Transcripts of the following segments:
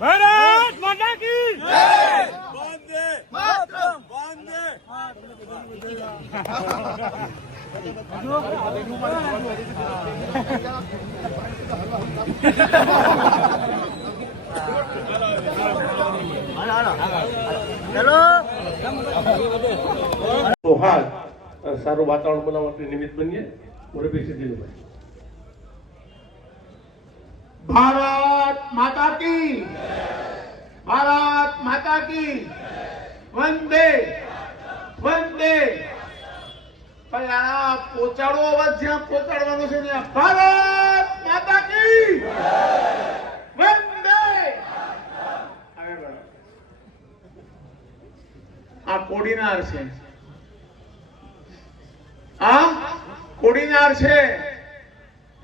ભારત માતા કી જય। વંદે માતરમ, વંદે તો હાલ સારું વાતાવરણ બનાવવા નિમિત્ત બનીએ. મોરબી સિદ્ધિભાઈ. भारत माता की भारत माता की वंदे वंदे भाई आ पહોંચાડો અવાજ જ્યાં પહોંચાડવાનો છે ને ભારત માતા કી વંદે। આ કોડીનાર છે, આ કોડીનાર છે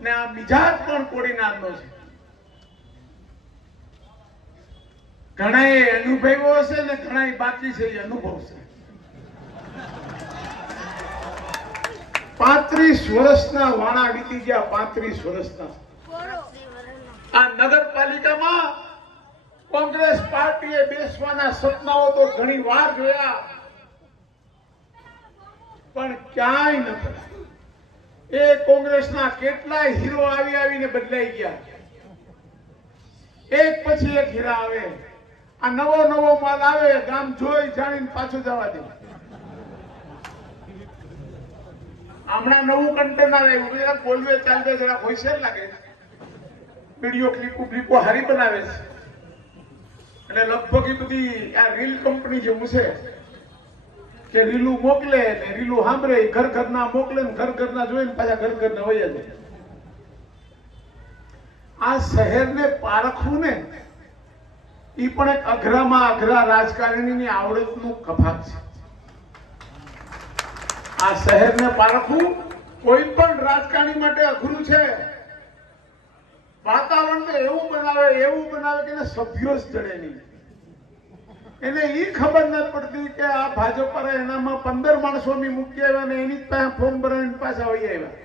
ને આ બીજા પણ કોડીનાર નો છે। ઘણા એ અનુભવ્યો હશે ને ઘણા બાકી છે એ અનુભવ છે। 35 વર્ષના વાણા વીતી ગયા, 35 વર્ષના। આ નગરપાલિકામાં કોંગ્રેસ પાર્ટીએ બેસવાના સપનાઓ તો ઘણી વાર જોયા, પણ ક્યાંય ન થયા। એ કોંગ્રેસના કેટલાય હીરો આવી આવીને બદલાઈ ગયા, એક પછી એક હીરા આવે। આ નવો નવો માલ આવે, ગામ જોઈ જાણીને પાછું જવા દે। હમણાં નવું કન્ટેનર આવ્યું, બોલવે ચાલવે જરા હોશિયાર લાગે, વિડીયો ક્લિપો હારી બનાવે છે, અને લગભગ એ બધી આ રીલ કંપની જેવું છે કે રીલું મોકલે ને રીલું સાંભળે, ઘર ઘરના મોકલે ને ઘર ઘરના જોઈને પાછા ઘર ઘરના વયા જાય। આ શહેરને પારખવું ને એ પણ એક અઘરામાં અઘરા રાજકારણીની આવડતનું કભાગ છે। આ શહેરને પારખવું કોઈ પણ રાજકારણી માટે અઘરું છે। વાતાવરણ તો એવું બનાવે કે એને સભ્યો જ જડે નહીં। એને એ ખબર નથી પડતી કે આ ભાજપ એનામાં 15 માણસો મૂકી આવ્યા ને એની પાસે ફોર્મ ભરાવીને પાછા વહી આવ્યા।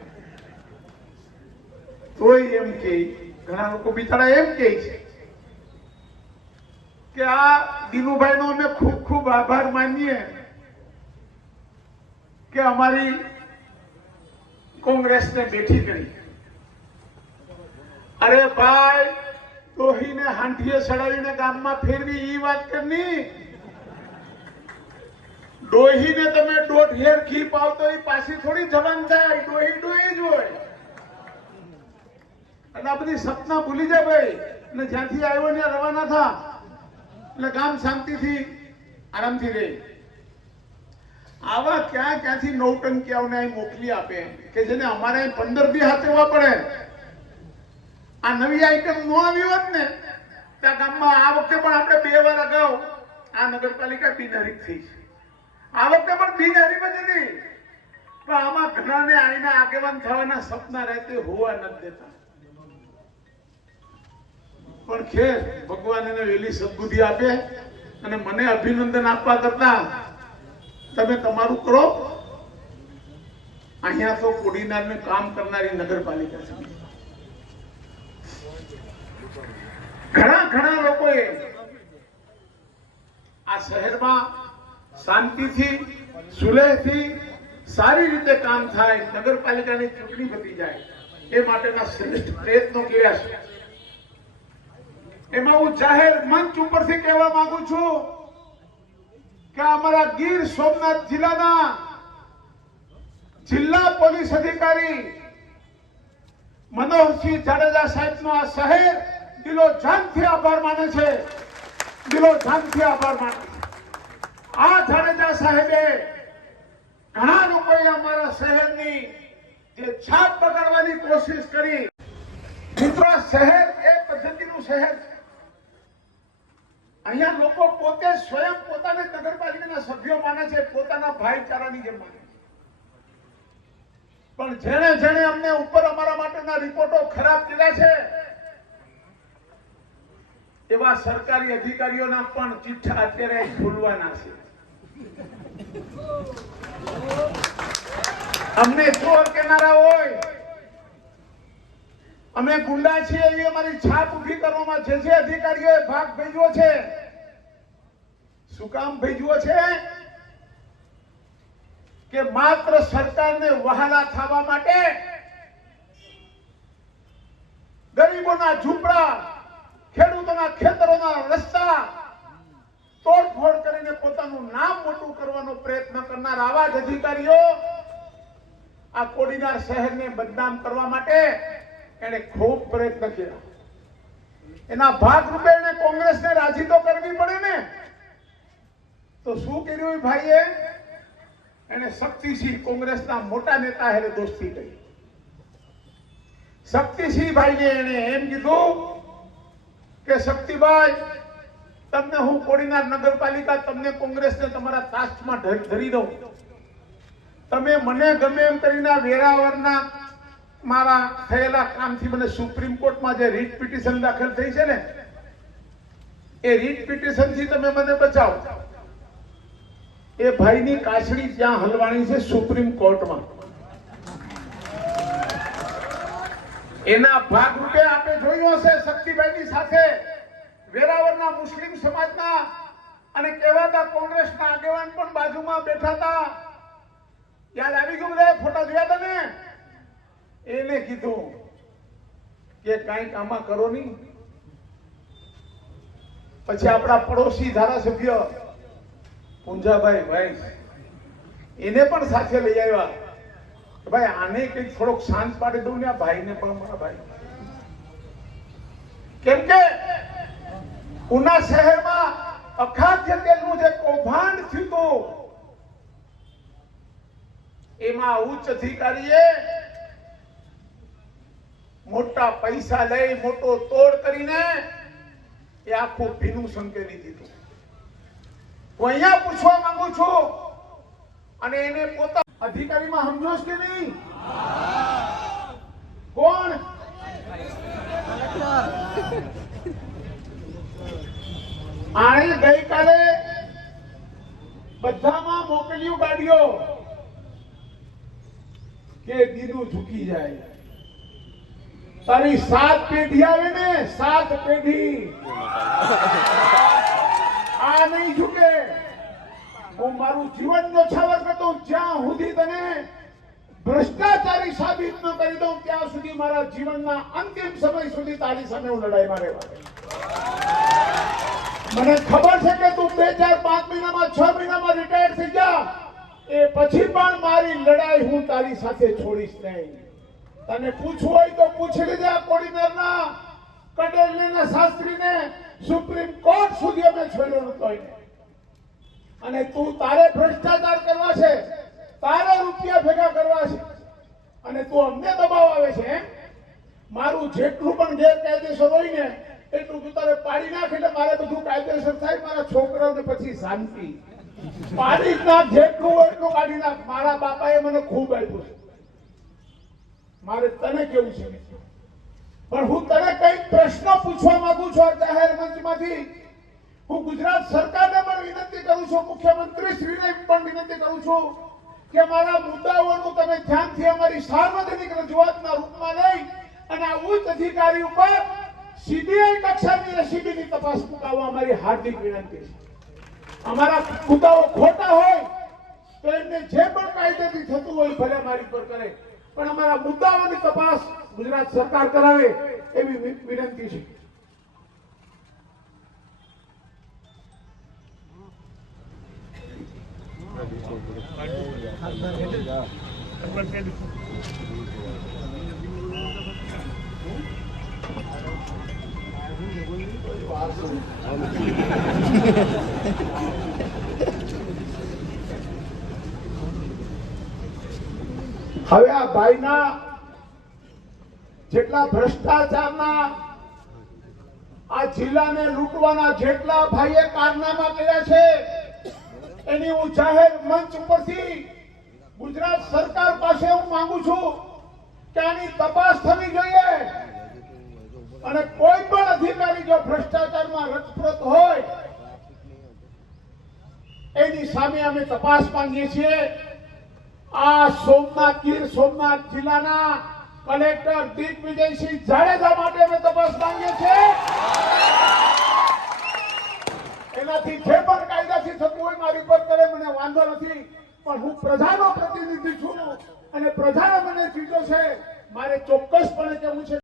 તોય એમ કે ઘણા લોકો બિચારા એમ કે છે કે આ દિનુભાઈ નો અમે ખૂબ ખૂબ આભાર માનીએ કે અમારી કોંગ્રેસને બેઠી કરી। અરે ભાઈ, ડોહીને હાંઠીએ સડાવીને ગામમાં ફેરવી ઈ વાત કરની। ડોહીને તમે 1.5 હેર ઘી પાવતો એ પાછી થોડી જવાન થાય, ડોહી જ હોય। અને આ બધી સપના ભૂલી જાય ભાઈ, અને જ્યાંથી આવ્યો ને રવાના થા એટલે ગામ શાંતિથી આરામથી રહે। આવા ક્યાંથી નૌટંકિયાઓને અહીં મોકલી આપે કે જેને અમારે 15 દી હાથવા પડે। આ નવી આઈટમ નો આવી હોત ને ત્યાં ગામમાં આ વખતે પણ આપણે 2 વાર અગાઉ આ નગરપાલિકા બિનહરીફ થઈ છે। આ વખતે પણ બિનહરીફ જ હતી, પણ આમાં ઘણાને આઈને આગેવાન થવાના સપના રહેતે હોવા નથી દેતા। પણ ખેર ભગવાન એને વેલી સદબુદ્ધિ આપે, અને મને અભિનંદન આપવા કરતા તમે તમારું કરો। અહીંયા તો કોડીનારને કામ કરનારી નગરપાલિકા છે। ઘણા લોકોએ આ શહેરમાં શાંતિથી સુલેહથી સારી રીતે કામ થાય, નગરપાલિકાની ચૂંટણી બની જાય એ માટેના શ્રેષ્ઠ પ્રયત્નો કર્યા છે। એમાં હું જાહેર મંચ ઉપરથી કહેવા માંગુ છું કે અમારા ગીર સોમનાથ જિલ્લાના જિલ્લા પોલીસ અધિકારી મનોહરસિંહ જાડેજા સાહેબનો આ શહેર દિલો જાનથી આભાર માને છે, દિલો જાનથી આભાર માને છે। આ જાડેજા સાહેબે ઘણા લોકોએ અમારા શહેરની જે છાપ બગાડવાની કોશિશ કરી। મિત્રો, શહેર એ પદ્ધતિનું શહેર છે। અહીંયા લોકો પોતે સ્વયં પોતાને નગરપાલિકાના સભ્યો માને છે, પોતાના ભાઈચારાની જેમ માને છે। પણ જેણે અમને ઉપર અમારા માટેના રિપોર્ટો ખરાબ કર્યા છે એવા સરકારી અધિકારીઓના પણ ચિઠ્ઠા અત્યારે ખોલવાના છે। અમને ચોર કહેનારા હોય, અમે ગુંડા છીએ એવી અમારી છાપ ઉભી કરવામાં જે અધિકારીઓએ ભાગ ભજવ્યો છે. શું કામ ભજવ્યો છે? કે માત્ર સરકારને વહાલા થવા માટે ગરીબોના ઝૂંપડા, ખેડૂતોના ખેતરોના રસ્તા તોડફોડ કરીને પોતાનું નામ મોટું કરવાનો પ્રયત્ન કરનાર આવા જ અધિકારીઓ આ કોડીનાર શહેરને બદનામ કરવા માટે એને ખૂબ પ્રયત્ન કર્યા. એના ભાગરૂપે એને કોંગ્રેસને રાજી તો કરવી પડે ને. તો શું કર્યું ભાઈએ? એને શક્તિસિંહ કોંગ્રેસના મોટા નેતા હારે દોસ્તી કરી. શક્તિસિંહ ભાઈને એને એમ કીધું કે શક્તિભાઈ, તમને હું કોડીનાર નગરપાલિકા, તમને કોંગ્રેસને તમારા તાસ્કમાં ધરી દઉં. તમે મને ગમે એમ કરીને વેરાવળના મારા થયેલા કામથી મને સુપ્રીમ કોર્ટમાં જે રીટ પિટિશન દાખલ થઈ છે ને, એ રીટ પિટિશન થી તમે મને બચાવો. એ ભાઈની કાછડી ત્યાં હલવાણી છે સુપ્રીમ કોર્ટમાં. એના ભાગરૂપે આપણે જોયું હશે શક્તિભાઈની સાથે વેરાવળના મુસ્લિમ સમાજના અને કહેવાતા કોંગ્રેસના આગેવાન પણ બાજુમાં બેઠા હતા. યાદ આવી ગયું? બધા ફોટા જોયા હતા ને? એને કીધું કે કાંઈક આમાં કરો નહીં. પછી આપણા પડોશી ધારાસભ્ય પુંજાભાઈ ભાઈ એને પણ સાથે લઈ આવ્યા કે ભાઈ આને કંઈક થોડોક શાંત પાડી દઉં ને આ ભાઈને પણ. મારા ભાઈ, કેમ કે ઉના શહેરમાં અખાદ્ય તેલનું જે કૌભાંડ થયું હતું એમાં ઉચ્ચ અધિકારીએ મોટા પૈસા લઈ મોટો તોડ કરીને એ આખું ભીનું સંકેલી દીધું. હું અહીંયા પૂછવા માંગુ છું, અને એને પોતા અધિકારીમાં સમજો કે નહીં? કોણ? આણે ગઈકાલે બધામાં મોકલ્યું ગાડીઓ કે દીદું ઝૂકી જાય. તારી 7 પેઢી આવે ને, 7 પેઢી આ નહીં ઝૂકે. હું મારું જીવન ન્યોછાવર કરતો જ્યાં સુધી તને ભ્રષ્ટાચારી સાબિત ન કરી દઉં ત્યાં સુધી મારા જીવનના અંતિમ સમય સુધી તારી સામે હું લડાઈમાં રહેવા. મને ખબર છે કે તું 2, 4, 5 મહિનામાં 6 મહિનામાં રિટાયર થઈ જા, એ પછી પણ મારી લડાઈ હું તારી સાથે છોડીશ નહીં. તને પૂછવું હોય તો પૂછી લેજે આ કોડીનારના કડેલના શાસ્ત્રીને. સુપ્રીમ કોર્ટ સુધી અમે છોડ્યો નતો એને. અને તું તારે ભ્રષ્ટાચાર કરવા છે, તારે રૂપિયા ભેગા કરવા છે, અને તું અમને દબાવ આવે છે એમ? મારું જેટલું પણ ગેરકાયદેસર હોય ને એટલું તું તારે પાડી નાખ એટલે મારે બધું કાયદેસર થાય. મારા છોકરાઓને પછી શાંતિ. પાડી જ નાખ, જેટલું હોય એટલું કાઢી નાખ. મારા બાપાએ મને ખૂબ આપ્યું છે. મારે તને કેવું છે? પણ હું તને કઈક પ્રશ્ન પૂછવા માંગુ છું આ જાહેર મંચમાંથી. હું ગુજરાત સરકારને પણ વિનંતી કરું છું, મુખ્યમંત્રી શ્રીને પણ વિનંતી કરું છું કે મારા મુદ્દાઓનું તમે ધ્યાનથી અમારી સાર્વજનિક રજૂઆતના રૂપમાં લઈ અને આ ઉચ્ચ અધિકારી ઉપર સીબીઆઈ કક્ષાની એસીબીની તપાસ મુકાવવા અમારી હાર્દિક વિનંતી છે. અમારા મુદ્દાઓ ખોટા હોય તો એમને જે પણ કાયદેથી થતું હોય ભલે મારી પર કરે, પણ અમારા મુદ્દાઓની તપાસ ગુજરાત સરકાર કરાવે એવી વિનંતી છે. હવે આ ભાઈના જેટલા ભ્રષ્ટાચારના આ જિલ્લાને લૂંટવાના જેટલા ભાઈએ કારનામા કર્યા છે એની હું જાહેર મંચ ઉપરથી ગુજરાત સરકાર પાસે હું માંગુ છું કે આની તપાસ થવી જોઈએ. અને કોઈ પણ અધિકારી જો ભ્રષ્ટાચારમાં રચપ્રચ હોય એની સામે અમે તપાસ માંગીએ છીએ. આ સોમનાથ ગીર સોમનાથ જિલ્લાના કલેક્ટર દિગ્વિજયસિંહ જાડેજા માટે અમે તપાસ માંગીએ છીએ. એનાથી જે પણ કાયદાથી થતું હોય મારી પર કરે, મને વાંધો નથી, પણ હું પ્રજાનો પ્રતિનિધિ છું અને પ્રજાને મને ચીજો છે મારે ચોક્કસપણે કહેવું છે.